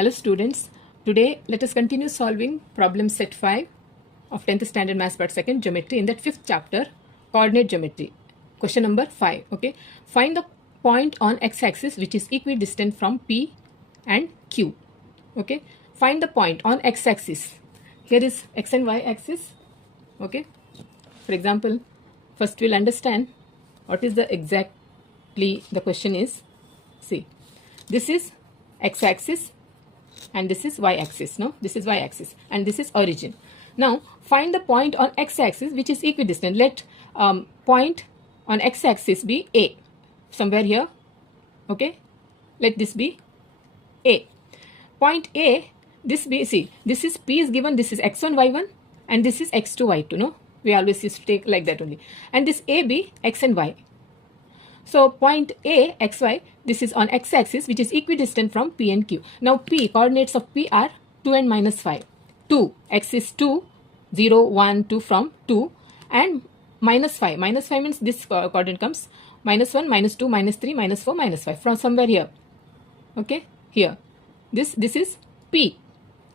Hello students, today let us continue solving problem set 5 of 10th standard maths part 2nd geometry in that 5th chapter coordinate geometry. Question number 5. Okay, find the point on x-axis which is equidistant from P and Q. Okay, find the point on x-axis. Here is x and y axis. Okay, for example, first we'll understand what is the exactly the question is. See, this is x-axis and this is y-axis. No, this is y-axis and this is origin. Now find the point on x-axis which is equidistant. Let point on x-axis be A, somewhere here. Okay, let this be A. Point A, this be, see, this is P is given, this is x1 y1 and this is x2 y2. No, we always used to take like that only, and this A be x and y. So point A, xy, this is on x-axis which is equidistant from P and Q. Now P, coordinates of P are 2 and minus 5. 2, x is 2, 0, 1, 2 from 2 and minus 5. Minus 5 means this coordinate comes minus 1, minus 2, minus 3, minus 4, minus 5 from somewhere here. Okay, here. This is P.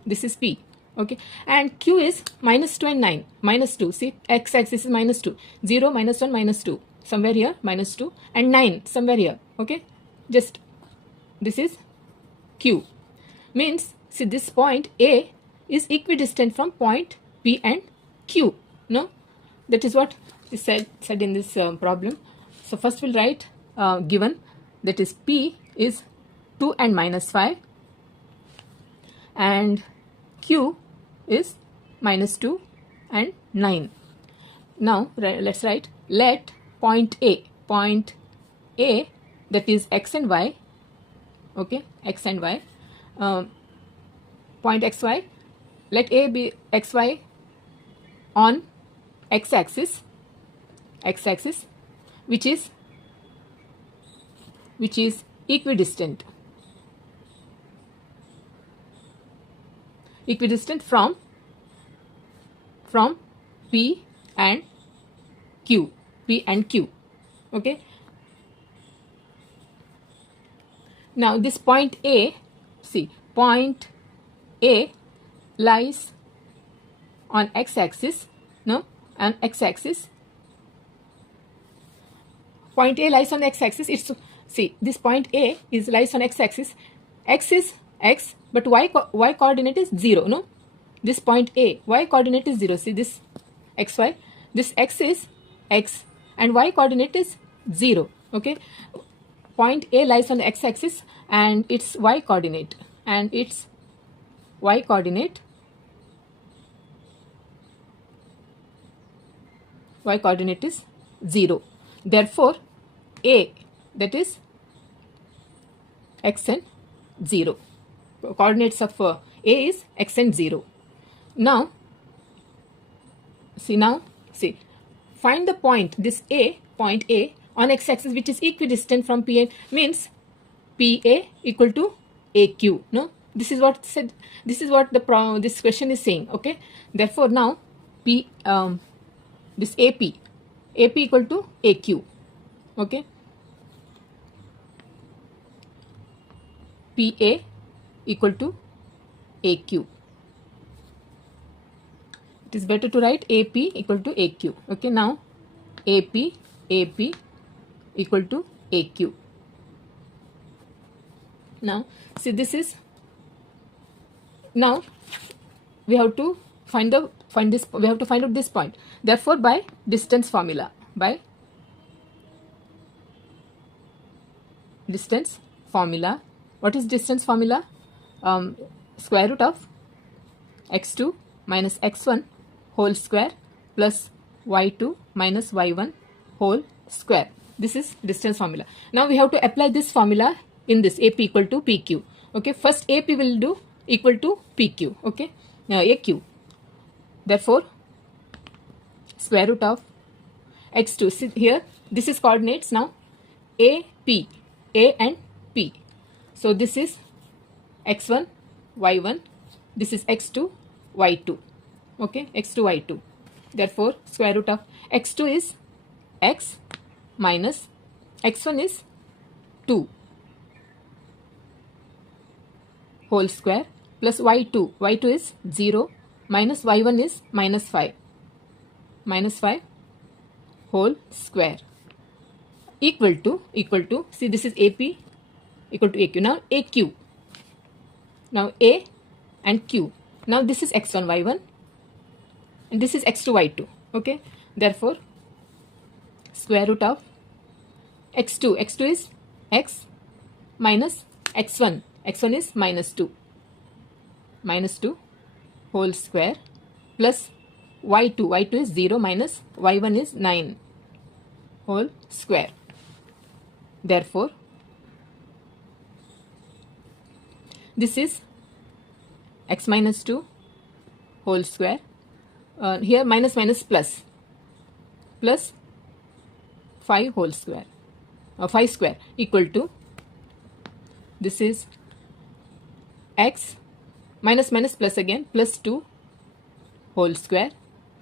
This is P. Okay, and Q is minus 2 and 9. Minus 2. See, x-axis is minus 2. 0, minus 1, minus 2. Somewhere here, minus 2 and 9 somewhere here. Okay, just this is Q. Means, see, this point A is equidistant from point P and Q. No, that is what is said in this problem. So first we'll write given, that is P is 2 and minus 5 and Q is minus 2 and 9. Now let's write, let point A that is x and y. Okay, x and y, point xy, let A be xy on x-axis which is equidistant from P and Q. Okay, now this point A, see, point A lies on x-axis. No, on x-axis. Point A lies on x-axis. It's, see, this point A is lies on x-axis. X is x, but y coordinate is 0. No, this point A, y coordinate is 0. See, this xy, this x is x and y coordinate is 0. Okay, point A lies on the x-axis and its y coordinate is 0. Therefore A, that is x and 0. Coordinates of A is x and 0. Now see, find the point, this A, point A on x-axis which is equidistant from P and, means PA equal to AQ. No, this is what said, this is what this question is saying. Okay, therefore now P, this AP equal to AQ. Okay, PA equal to AQ. It is better to write AP equal to AQ. Okay, now AP equal to AQ. Now see, this is, now we have to find out this point. Therefore by distance formula, what is distance formula? Square root of x2 minus x1 whole square plus y2 minus y1 whole square. This is distance formula. Now we have to apply this formula in this AP equal to PQ. Okay, first AP will do equal to PQ. Okay, AQ. Therefore square root of x2, see here, this is coordinates. Now A and P. So this is x1 y1, this is x2 y2. Okay, x2 y2. Therefore square root of x2 is x minus x1 is 2 whole square plus y2. y2 is 0 minus y1 is minus 5. Minus 5 whole square equal to, see this is AP equal to AQ. Now AQ. Now A and Q. Now this is x1 y1 and this is x2 y2. Okay. Therefore, square root of x2. x2 is x minus x1. x1 is minus 2. Minus 2 whole square plus y2. y2 is 0 minus y1 is 9 whole square. Therefore, this is x minus 2 whole square. Here minus minus plus 5 whole square, 5 square equal to, this is x minus minus plus again plus 2 whole square.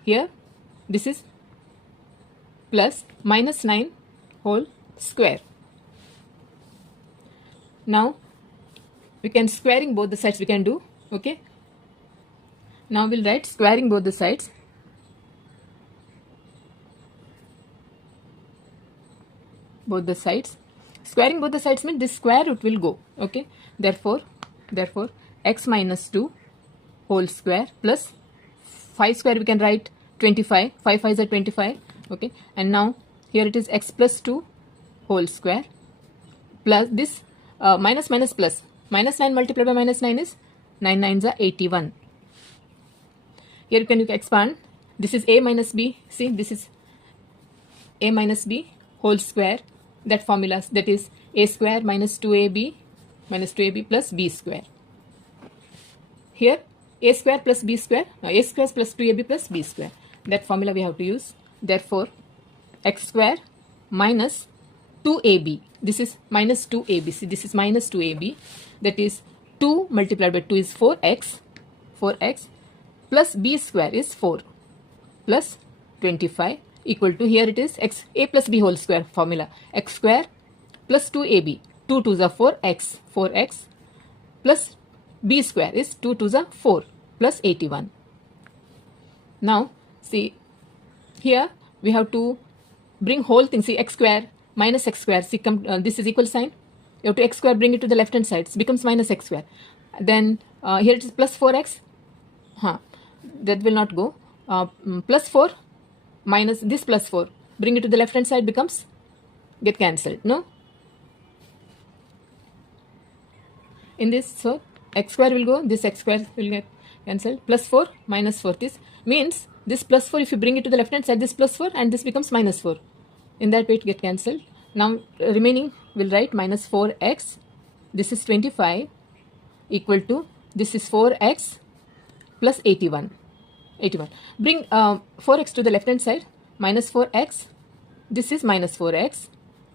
Here this is plus minus 9 whole square. Now we can squaring both the sides we can do. Okay. Now we'll write squaring both the sides. Both the sides. Squaring both the sides means this square root will go. Okay. Therefore x minus 2 whole square plus 5 square we can write 25. 5 5s are 25. Okay. And now here it is x plus 2 whole square plus this minus minus plus. Minus 9 multiplied by minus 9 is 9 9s are 81. Here you can expand. This is a minus b. See, this is a minus b whole square. That formula, that is a square minus 2ab plus b square. Here a square plus b square, a square plus 2ab plus b square. That formula we have to use. Therefore, x square minus 2ab. This is minus 2ab. See, this is minus 2ab. That is 2 multiplied by 2 is 4x. 4x plus b square is 4 plus 25 equal to, here it is x a plus b whole square formula. X square plus 2ab. 2 2s are 4x. 4x plus b square is 2 2s are 4 plus 81. Now see, here we have to bring whole thing. See, x square minus x square. See, this is equal sign. You have to x square, bring it to the left hand side. It becomes minus x square. Then here it is plus 4x. That will not go. Plus 4 minus this plus 4. Bring it to the left hand side, becomes, get cancelled. No? In this, so x square will go. This x square will get cancelled. Plus 4 minus 4. This means this plus 4, if you bring it to the left hand side, this plus 4 and this becomes minus 4. In that way it get cancelled. Now remaining we'll write minus 4x. This is 25 equal to, this is 4x plus 81. Bring 4x to the left hand side. Minus 4x. This is minus 4x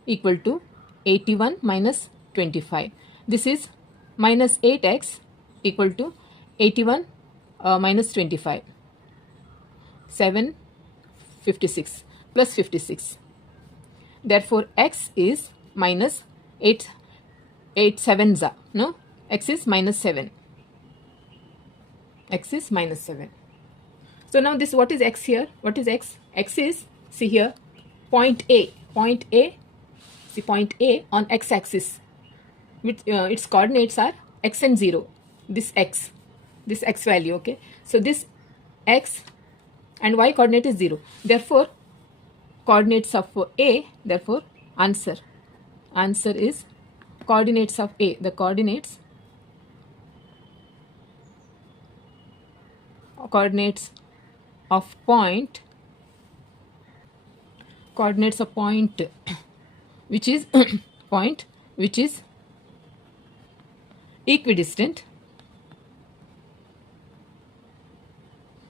equal to 81 minus 25. This is minus 8x equal to 81 minus 25. 756 plus 56. Therefore, x is minus 8 sevens are. No? X is minus 7. X is minus 7. So now this, what is x here? What is x? X is, see here, point A. Point A, see point A on x-axis. Which its coordinates are x and 0. This x value, okay. So this x and y coordinate is 0. Therefore, coordinates of A, therefore answer is coordinates of A. The coordinates of point which is point which is equidistant,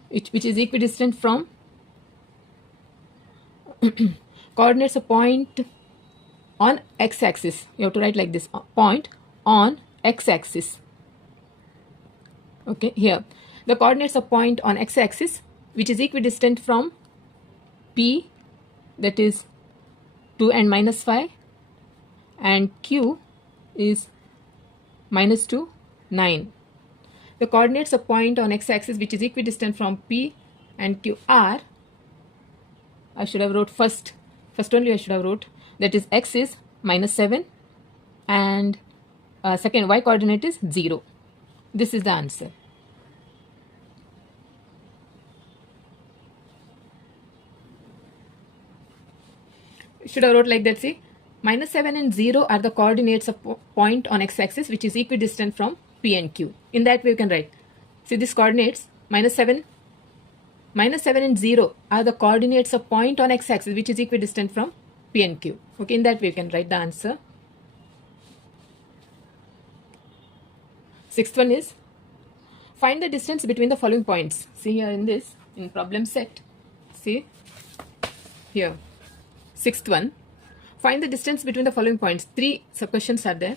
which is equidistant from coordinates of point on x-axis. You have to write like this, point on x-axis. Okay, here the coordinates of point on x-axis which is equidistant from P, that is 2 and minus 5, and Q is minus 2, 9. the coordinates of point on x-axis which is equidistant from P and Q are, I should have wrote first only I should have wrote, that is x is -7 and second y coordinate is 0. This is the answer. Should have wrote like that, see, -7 and 0 are the coordinates of point on x-axis which is equidistant from P and Q. In that way you can write, see these coordinates, -7 and 0 are the coordinates of point on x-axis which is equidistant from P and Q. Okay, in that way you can write the answer. Sixth one is, find the distance between the following points. See here in this, in problem set, see here, sixth one, find the distance between the following points. 3 sub-questions are there.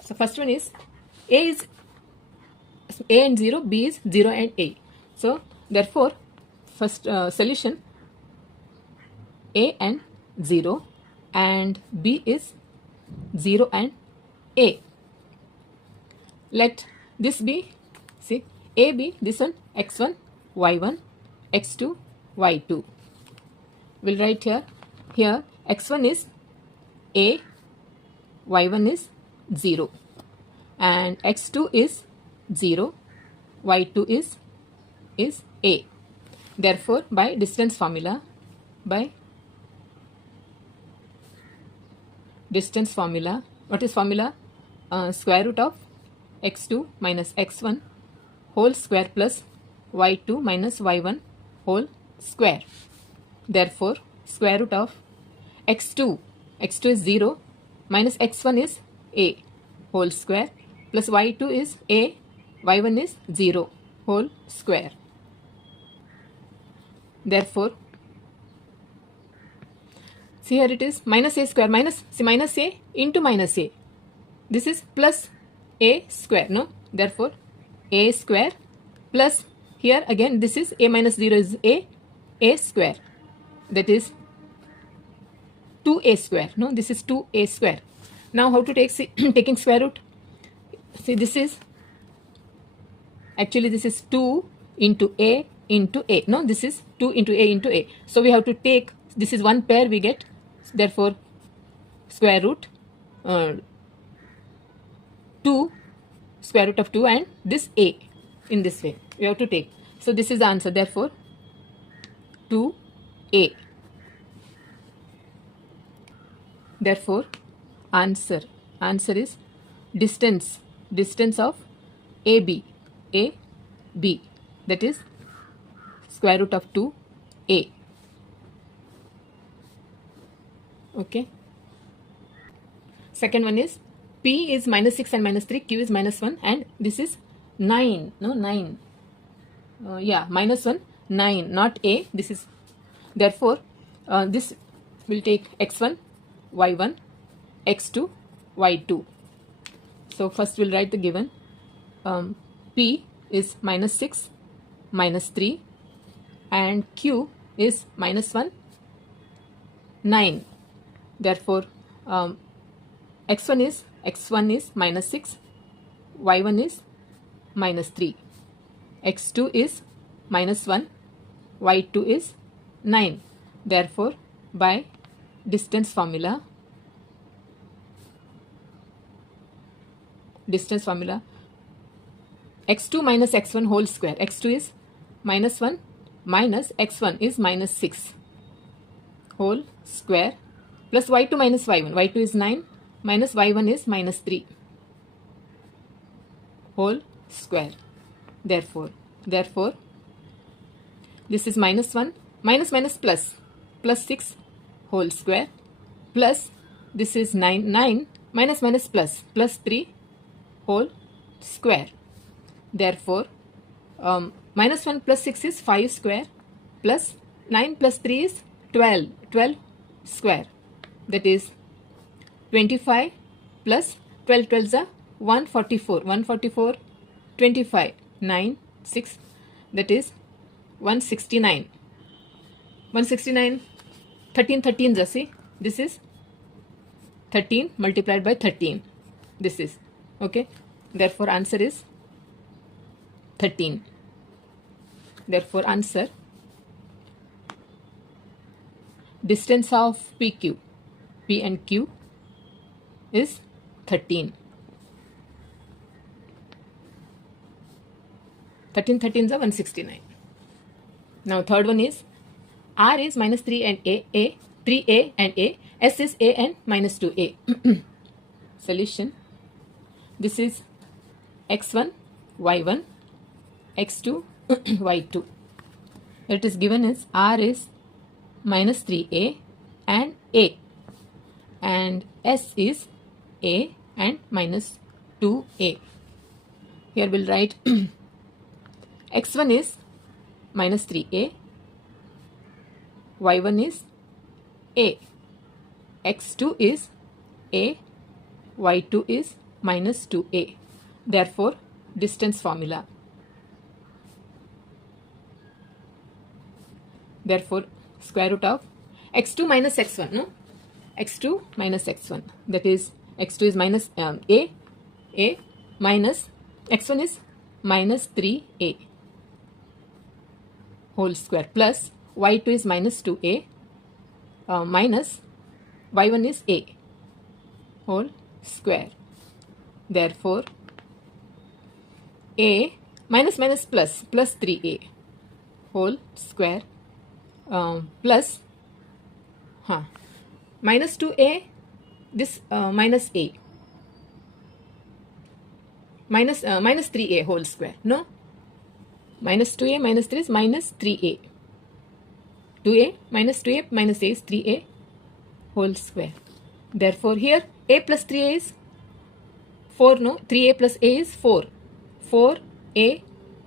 So first one is, A is A and 0, B is 0 and A. So therefore, first solution, A and 0 and B is 0 and A. Let this be, see, A be this one, x1, y1, x2, y2. We'll write here, x1 is A, y1 is 0 and x2 is 0, y2 is A. Therefore, by distance formula, what is formula? Square root of x2 minus x1 whole square plus y2 minus y1 whole square. Therefore, square root of x2 is 0 minus x1 is A whole square plus y2 is A, y1 is 0 whole square. Therefore, see here it is minus A square, minus A into minus A. This is plus A square, no? Therefore, A square plus here again this is A minus 0 is A square. That is 2A square, no? This is 2A square. Now how to take, see, taking square root? See, this is, actually this is 2 into A into A, no? This is 2 into A into A. So we have to take, this is one pair we get, therefore square root 2 square root of 2 and this A, in this way we have to take. So this is the answer, therefore 2A. Therefore answer is distance of AB, that is square root of 2A. Okay. Second one is, P is -6 and -3, Q is -1 and this is 9, no, 9. Yeah, -1, 9, not A. This is, therefore this will take x1, y1, x2, y2. So first we'll write the given. P is -6, -3 and Q is -1, 9. Therefore x1 is -6, y1 is -3, x2 is -1, y2 is 9. Therefore by distance formula, x2 minus x1 whole square, x2 is -1 minus x1 is -6 whole square plus y2 minus y1, y2 is 9 minus y1 is -3 whole square. Therefore this is -1 minus plus 6 whole square plus this is 9 minus plus 3 whole square. Therefore -1 plus 6 is 5 square plus 9 plus 3 is 12 square. That is 25 plus 12 12s are 144, 25, 9, 6, that is 169. 169, 13 13s, see, this is 13 multiplied by 13. This is, okay. Therefore answer is 13. Therefore, answer, distance of PQ, P and Q is 13. 13 13s are 169. Now third one is R is minus 3 and A, 3A and A, S is A and minus 2A. Solution. This is x1, y1, x2, y2. It is given as R is minus 3A and A, and S is A and minus 2A. Here we'll write x1 is minus 3A, y1 is A, x2 is A, y2 is minus 2A. Therefore, distance formula. Therefore, square root of x2 minus x1, no? x2 minus x1, that is x2 is minus A minus x1 is minus 3A whole square plus y2 is minus 2A minus y1 is A whole square. Therefore, A minus minus plus 3A whole square plus minus 2A, this minus A minus 3A whole square, no? Minus 2A minus 3 is minus 3A. 2A minus 2A minus A is 3A whole square. Therefore, here A plus 3A is 4, no? 3A plus A is 4. 4A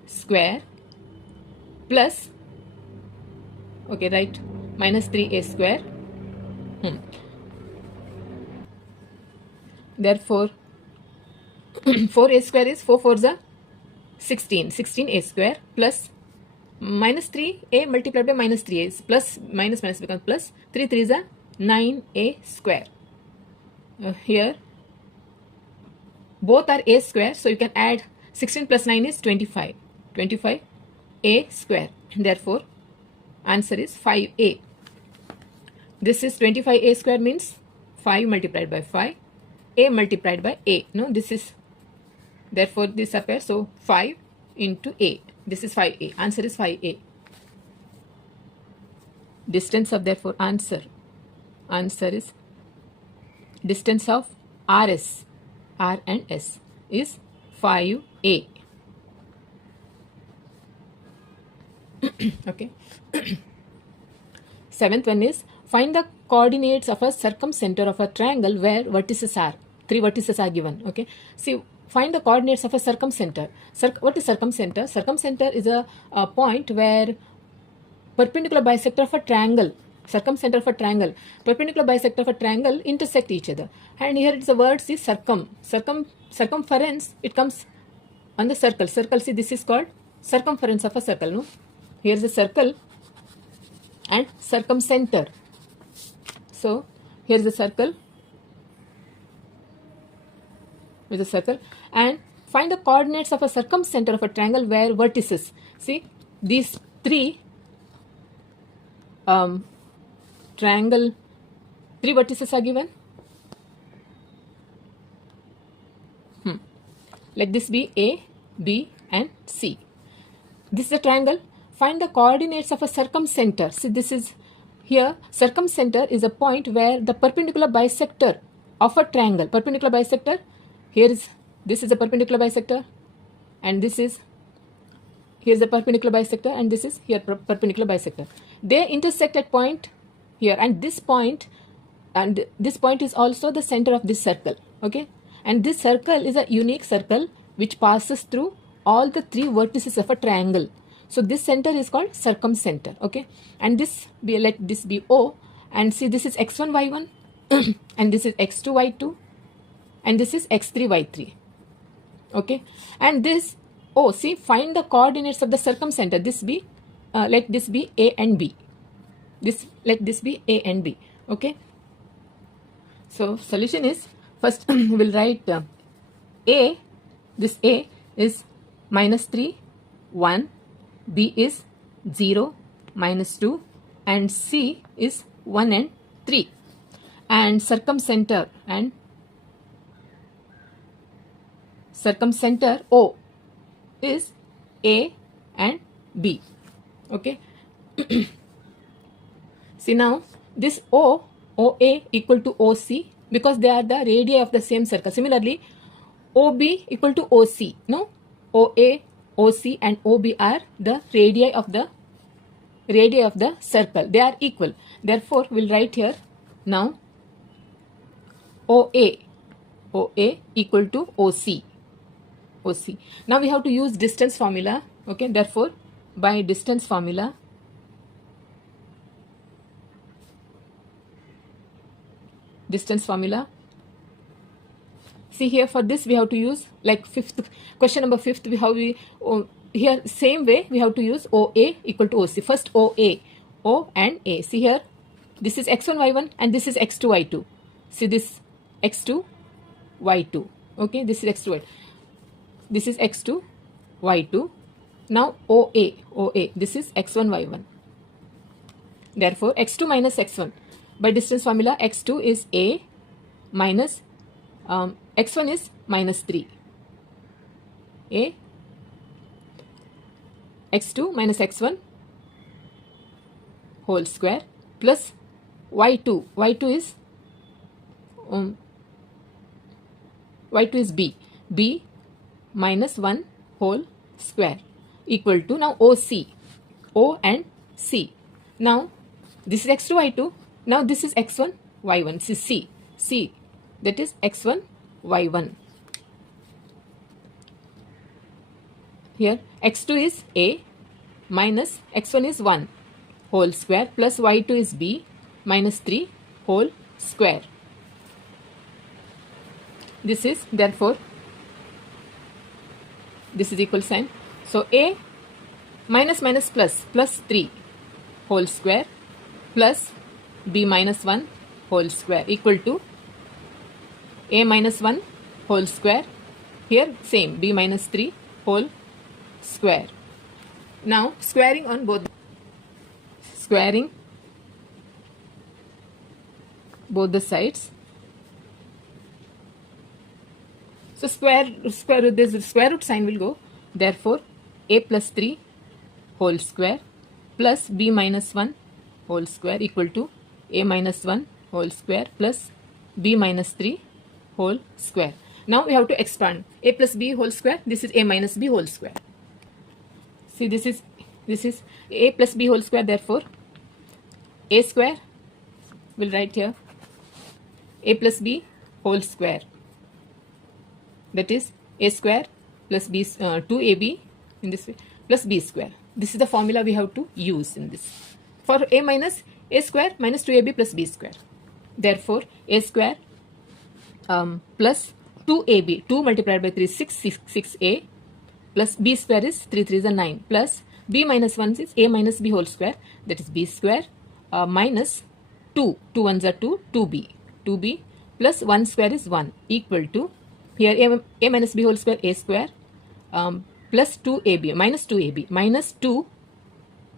square plus, okay, right, minus 3A square. Therefore, 4A square is 4 4s are 16. 16A square plus minus 3A multiplied by minus 3A is plus, minus minus becomes plus, 3 3s are 9A square. Here both are A square, so you can add 16 plus 9 is 25. 25A square. Therefore, answer is 5A. This is 25A square means 5 multiplied by 5, A multiplied by A. No, this is, therefore this appears, so 5 into A. This is 5A. Answer is 5A. Distance of, therefore, answer is distance of RS, R and S is 5A. Okay. Seventh one is find the coordinates of a circumcenter of a triangle where vertices are. 3 vertices are given. Okay. See, find the coordinates of a circumcenter. What is circumcenter? Circumcenter is a point where perpendicular bisector of a triangle, circumcenter of a triangle, perpendicular bisector of a triangle intersect each other. And here it's the word, see, circumference, it comes on the circle. Circle, see, this is called circumference of a circle, no? Here's a circle and circumcenter. So, here's a circle with a circle, and find the coordinates of a circumcenter of a triangle where vertices. See, these 3 triangle, 3 vertices are given. Let this be A, B and C. This is a triangle. Find the coordinates of a circumcenter. See, this is here, circumcenter is a point where the perpendicular bisector of a triangle, perpendicular bisector, here is, this is a perpendicular bisector, and this is, here's a perpendicular bisector, and this is here perpendicular bisector. They intersect at point here, and this point is also the center of this circle. Okay, and this circle is a unique circle which passes through all the 3 vertices of a triangle. So this center is called circumcenter. Okay, and this be, let this be O, and see, this is x1 y1 and this is x2 y2 and this is x3 y3. Okay, and this O, see, find the coordinates of the circumcenter. This be let this be A and B. Let this be A and B. Okay, so solution is, first we'll write A, this A is minus 3 1, B is 0, minus 2, and C is 1 and 3. And circumcenter O is A and B. Okay. See now, this OA equal to OC, because they are the radii of the same circle. Similarly, OB equal to OC. No, OA, OC and OB are the radii of the circle. They are equal. Therefore, we'll write here now OA equal to OC. Now we have to use distance formula. Okay, therefore, by distance formula, see here, for this we have to use like question number 5, here same way we have to use OA equal to OC. First OA, O and A. See here, this is x1 y1 and this is x2 y2. See this x2 y2. Okay, this is x2 y2. This is x2 y2. Now OA, this is x1 y1. Therefore x2 minus x1, by distance formula, x2 is A minus x1 is minus 3. A x2 minus x1 whole square plus y2. y2 is B minus 1 whole square equal to, now OC, O and C. Now this is x2 y2. Now this is x1 y1. This is C, that is x1 y1. Here x2 is A minus x1 is 1 whole square plus y2 is B minus 3 whole square. This is, therefore, this is equal sign. So A minus plus 3 whole square plus B minus 1 whole square equal to A minus 1 whole square. Here same, B minus 3 whole square. Now squaring on both the sides. So this square root sign will go. Therefore A plus 3 whole square plus B minus 1 whole square equal to A minus 1 whole square plus B minus 3 whole square. Now we have to expand. A plus B whole square, this is A minus B whole square. See, this is A plus B whole square. Therefore A square, we'll write here A plus B whole square, that is A square plus B 2AB in this way plus B square. This is the formula we have to use in this. For A minus A square minus 2AB plus B square. Therefore A square plus 2AB, 2 multiplied by 3 is 6A plus B square is 3 3 is 9 plus B minus 1 is A minus B whole square, that is B square minus 2 1s are 2B plus 1 square is 1 equal to, here A minus B whole square A square plus 2AB minus 2AB minus 2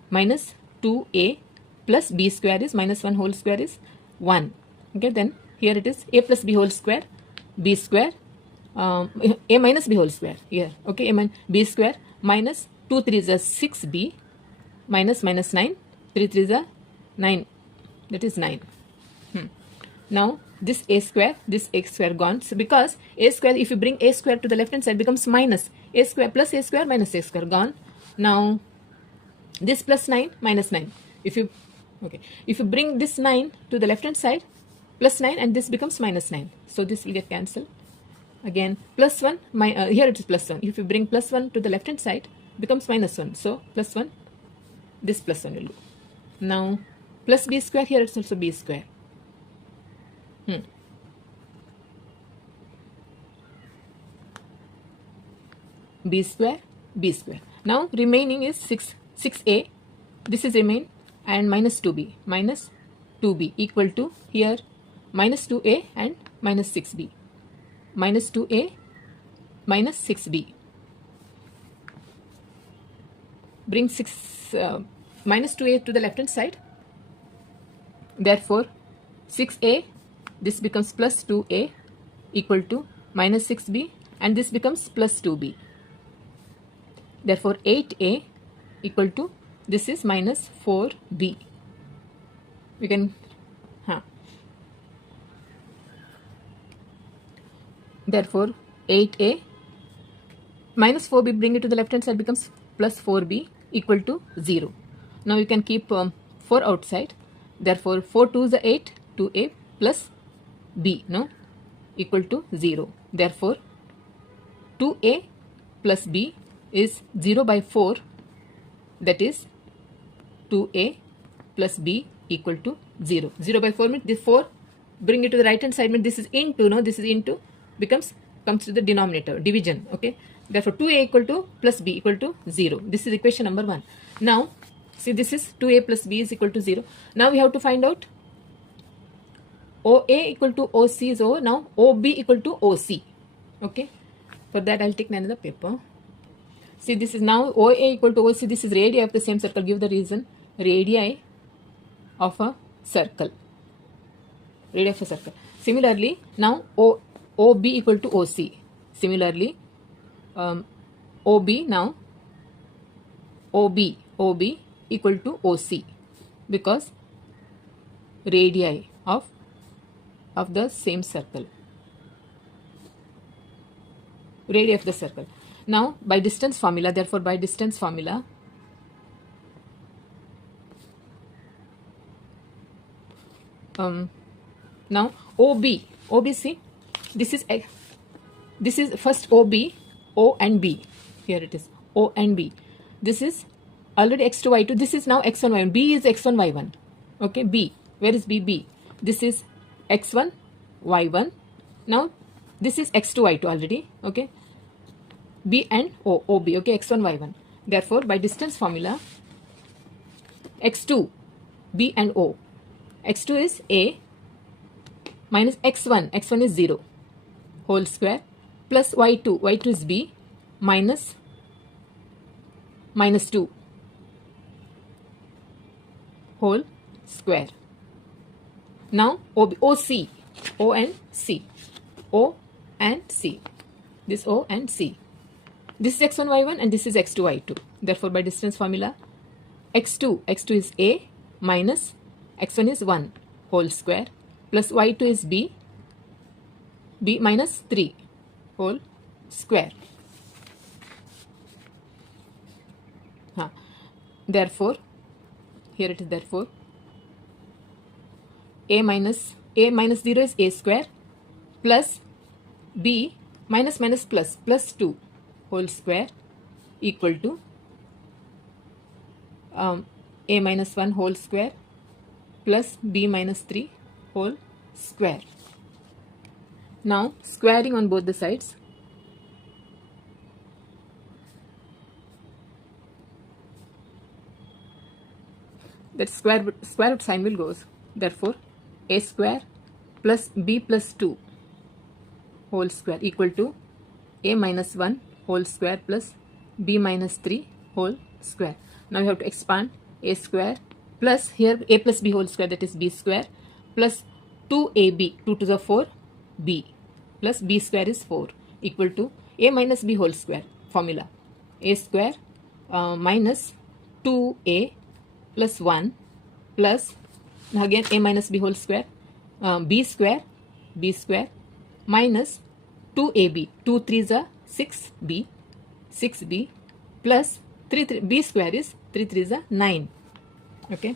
minus 2A plus B square is minus 1 whole square is 1. Okay, then here it is A plus B whole square, B square, A minus B whole square here. Okay, B square minus 2 3 is a 6B minus 9, 3 3 is a 9, that is 9. Now this A square gone. So because A square, if you bring A square to the left hand side, becomes minus A square plus A square minus A square gone. Now this plus 9 minus 9. If you bring this 9 to the left hand side, plus 9, and this becomes minus 9. So this will get cancelled. Again plus 1, here it is plus 1. If you bring plus 1 to the left hand side, becomes minus 1. So plus 1, this plus 1 will go. Now plus B square, here it's also B square. B square, B square. Now remaining is 6A. This is remain, and minus 2B equal to, here minus 2A and minus 6B. Minus 2A minus 6B. bring 6 minus 2a to the left hand side. Therefore 6a, this becomes plus 2a equal to minus 6b, and this becomes plus 2b. Therefore 8a equal to, this is minus 4b. We can therefore 8a minus 4b, bring it to the left hand side, becomes plus 4b equal to 0. Now you can keep 4 outside. Therefore 4 2 is 8, 2a plus b, no, equal to 0. Therefore 2a plus b is 0 by 4, that is 2a plus b equal to 0. 0 by 4 means this 4, bring it to the right hand side, means this is into, no, this is into, comes to the denominator, division, okay. Therefore 2a equal to plus b equal to 0. This is equation number 1. Now see, this is 2a plus b is equal to 0. Now we have to find out OA equal to OC is over. Now OB equal to OC, okay. For that I'll take another paper. See, this is now OA equal to OC. This is radii of the same circle. Give the reason. Radii of a circle. Radii of a circle. Similarly, now OB equal to OC. Similarly, OB now OB equal to OC, because radii of the same circle. Radii of the circle. Now by distance formula, therefore by distance formula, now OB, see, this is first OB, O and B. Here it is O and B. This is already x2 y2. This is now x1 y1. B is x1 y1. Okay, B. Where is B? B. This is x1 y1. Now this is x2 y2 already. Okay. B and O, OB. Okay, x1 y1. Therefore by distance formula, x2 B and O. x2 is A minus x1. x1 is 0 whole square plus y2 is B minus 2 whole square. Now OC, O and C, O and C, this O and C. This is x1 y1 and this is x2 y2. Therefore by distance formula, x2 is A minus x1 is 1 whole square plus y2 is B minus 3 whole square. Therefore here it is, therefore a minus 0 is a square plus b minus plus 2 whole square equal to a minus 1 whole square plus b minus 3 whole square. Now squaring on both the sides. That square root sign will goes. Therefore a square plus b plus 2 whole square equal to a minus 1 whole square plus b minus 3 whole square. Now we have to expand a square plus here a plus b whole square, that is b square, plus 2ab, 2 to the 4 b plus b square is 4 equal to a minus b whole square formula. A square minus 2a plus 1 plus again a minus b whole square, b square minus 2ab, 2 3s are 6b plus 3 b square is 3 3s are 9. Okay.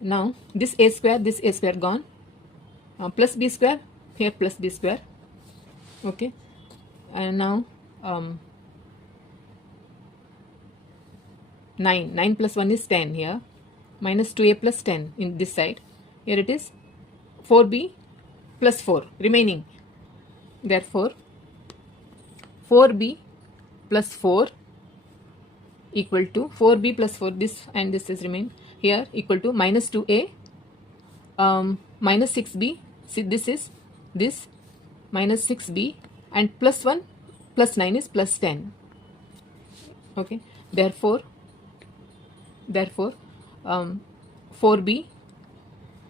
Now this a square gone, plus b square, here plus b square. Okay. And now 9 plus 1 is 10 here, minus 2a plus 10 in this side. Here it is 4b plus 4 remaining. Therefore 4b plus 4 equal to 4b plus 4, this and this is remain here, equal to minus 2a minus 6b. See, this is minus 6b and plus 1 plus 9 is plus 10. Okay, therefore 4b,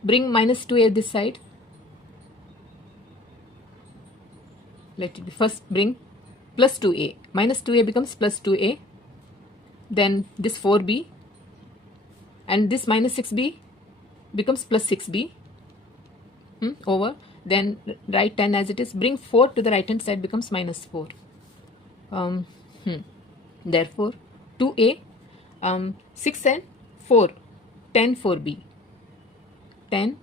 bring minus 2a this side. Let it be, first bring plus 2a, minus 2a becomes plus 2a, then this 4b, and this minus 6b becomes plus 6b over, then write 10 as it is, bring 4 to the right hand side, becomes minus 4. Therefore 2a, 6 and 4, 10 4b, 10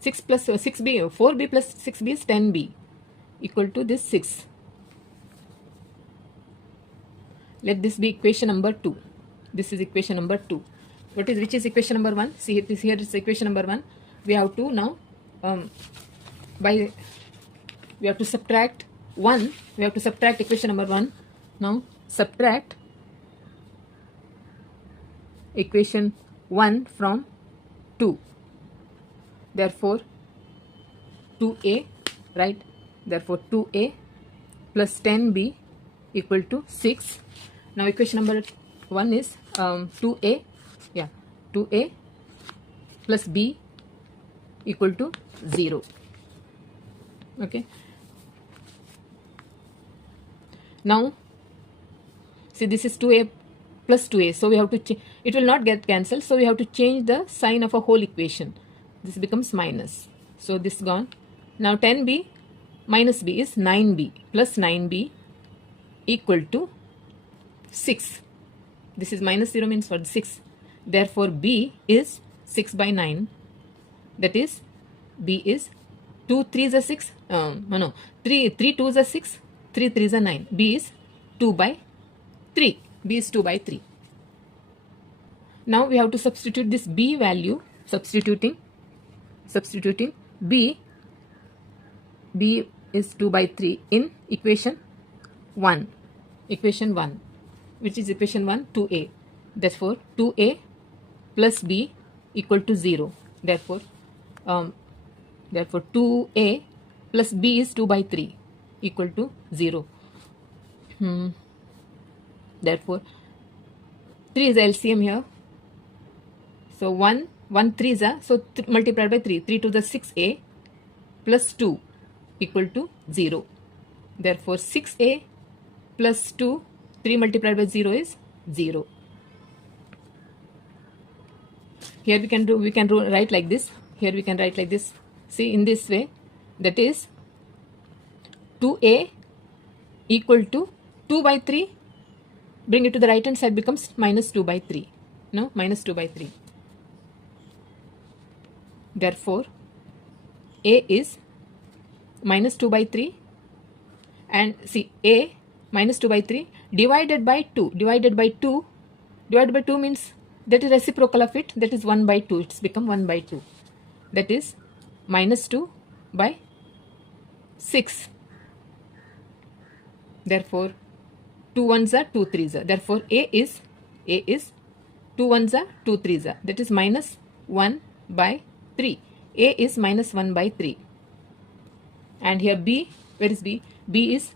6 plus 6b, 4b plus 6b is 10b, equal to this 6. Let this be equation number 2. This is equation number 2. Which is equation number 1? See, here is equation number 1. We have to now we have to subtract 1. We have to subtract equation number 1. Now subtract equation 1 from 2. Therefore 2a, right? Therefore 2a plus 10b equal to 6. Now equation number 1 is 2a, 2a plus b equal to 0. Okay. Now see, this is 2a plus 2a, so we have to it will not get cancelled, so we have to change the sign of a whole equation. This becomes minus, so this gone. Now 10b minus b is 9b plus 9b equal to 6. This is minus 0 means for 6. Therefore b is 6 by 9. That is, b is 2 3s are 6. 3 2s are 6. 3 3s are 9. B is 2 by 3. B is 2 by 3. Now we have to substitute this b value. Substituting b is 2 by 3 in equation 1. Equation 1, which is equation 1, 2a. Therefore 2a plus b equal to 0. Therefore 2a plus b is 2 by 3 equal to 0. Therefore 3 is LCM here. So 1 3s are, so multiplied by 3. 3 to the 6a plus 2 equal to 0. Therefore 6a plus 2, 3 multiplied by 0 is 0. Here we can write like this. Here we can write like this. See, in this way, that is 2a equal to 2 by 3. Bring it to the right hand side, becomes minus 2 by 3. No, minus 2 by 3. Therefore a is minus 2 by 3, and see, a minus 2 by 3 divided by 2. Divided by 2 means that is reciprocal of it, that is 1 by 2. It's become 1 by 2. That is minus 2 by 6. Therefore 2 1s are 2 3s are. Therefore a is 2 1s are 2 3s are. That is minus 1 by 3. A is minus 1 by 3. And here b, where is b? B is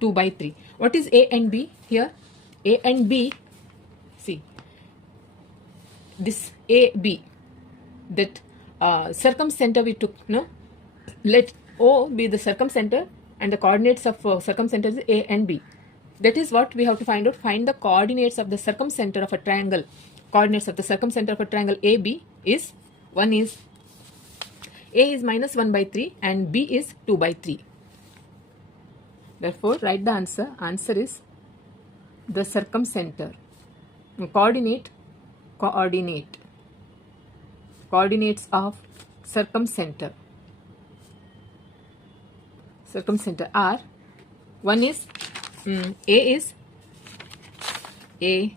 2 by 3. What is a and b here? A and b, see, this a, b, that circumcenter we took, no? Let O be the circumcenter and the coordinates of circumcenter is a and b. That is what we have to find out. Find the coordinates of the circumcenter of a triangle. Coordinates of the circumcenter of a triangle AB is, one is A is minus 1 by 3 and B is 2 by 3. Therefore, write the answer. Answer is the circumcenter. Coordinates of circumcenter. Circumcenter are, one is A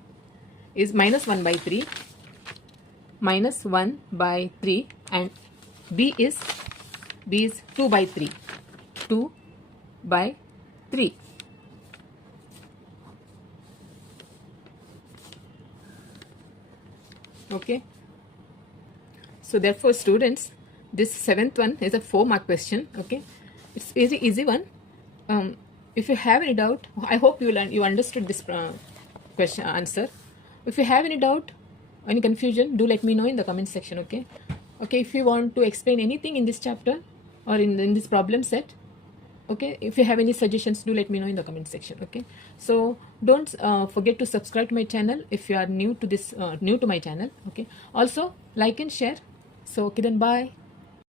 is minus 1 by 3, minus 1 by 3, and B is 2 by 3, 2 by 3. Okay. So therefore, students, this 7th one is a 4-mark question. Okay, it's very easy one. if you have any doubt, I hope you understood this question answer. If you have any doubt, any confusion, do let me know in the comment section. Okay. Okay, if you want to explain anything in this chapter or in this problem set, okay, if you have any suggestions, do let me know in the comment section. Okay, so don't forget to subscribe to my channel if you are new to this new to my channel. Okay, also like and share. So okay, then bye.